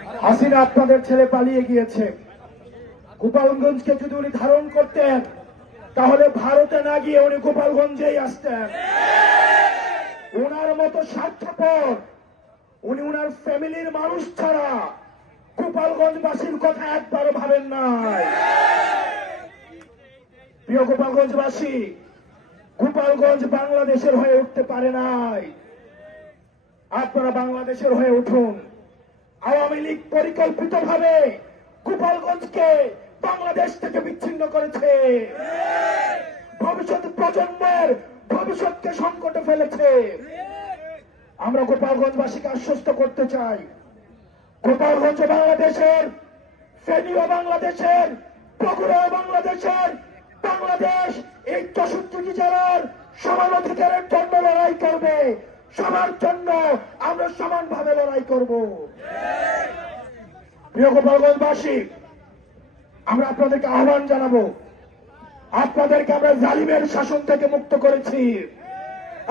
হাসিনা আপনাদের ছেলে পালিয়ে গিয়েছে। গোপালগঞ্জকে যদি উনি ধারণ করতেন তাহলে ভারতে না গিয়ে উনি গোপালগঞ্জেই আসতেন। ওনার মতো স্বার্থপর উনি ওনার ফ্যামিলির মানুষ ছাড়া গোপালগঞ্জবাসীর কথা একবারও ভাবেন নাই। প্রিয় গোপালগঞ্জবাসী, গোপালগঞ্জ বাংলাদেশের হয়ে উঠতে পারে নাই। আপনারা বাংলাদেশের হয়ে উঠুন। আওয়ামী লীগ পরিকল্পিতভাবে গোপালগঞ্জকে বাংলাদেশ থেকে বিচ্ছিন্ন করেছে, ভবিষ্যৎ প্রজন্মের ভবিষ্যৎকে সংকটে ফেলেছে। আমরা গোপালগঞ্জবাসীকে আশ্বস্ত করতে চাই, গোপালগঞ্জ বাংলাদেশের, ফেনীও বাংলাদেশের, বগুড়াও বাংলাদেশের। বাংলাদেশ এই 64টি জেলার সমান অধিকারের জন্য লড়াই করবে। সবার জন্য আমরা সমানভাবে লড়াই করব। প্রিয় গোপালগঞ্জবাসী, আমরা আপনাদেরকে আহ্বান জানাবো, আপনাদেরকে আমরা জালিমের শাসন থেকে মুক্ত করেছি।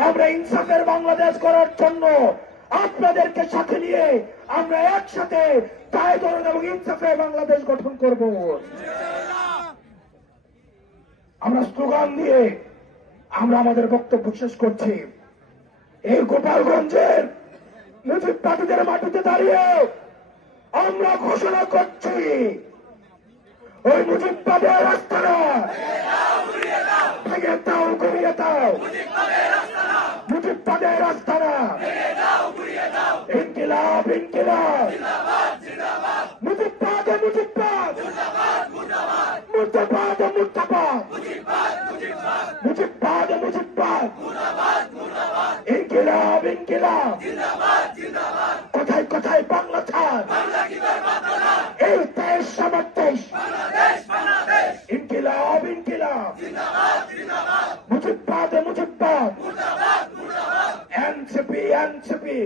আমরা ইনসাফের বাংলাদেশ করার জন্য আপনাদেরকে সাথে নিয়ে আমরা একসাথে কায়দরদ এবং ইনসাফের বাংলাদেশ গঠন করব। আমরা স্লোগান দিয়ে আমরা আমাদের বক্তব্য শেষ করছি। এই গোপালগঞ্জের মুজিববাদীদের মাটিতে দাঁড়িয়ে আমরা ঘোষণা করছি, ওই মুজিববাদের আস্তানা ভেঙে দাও, ঘুরিয়ে দাও। মুজিববাদের আস্তানা, ইনকিলাব ইনকিলাব, মুজিববাদ মুজিববাদ, মুর্দাবাদ মুর্দাবাদ, মুজিববাদ মুজিববাদ, ইনকিলাব ইনকিলাব। কোথায় কোথায় বাংলা ছাড়, এই দেশ আমার দেশ। ইনকিলাব ইনকিলাব, মুজিববাদ মুজিববাদ, এনসিপি এনসিপি।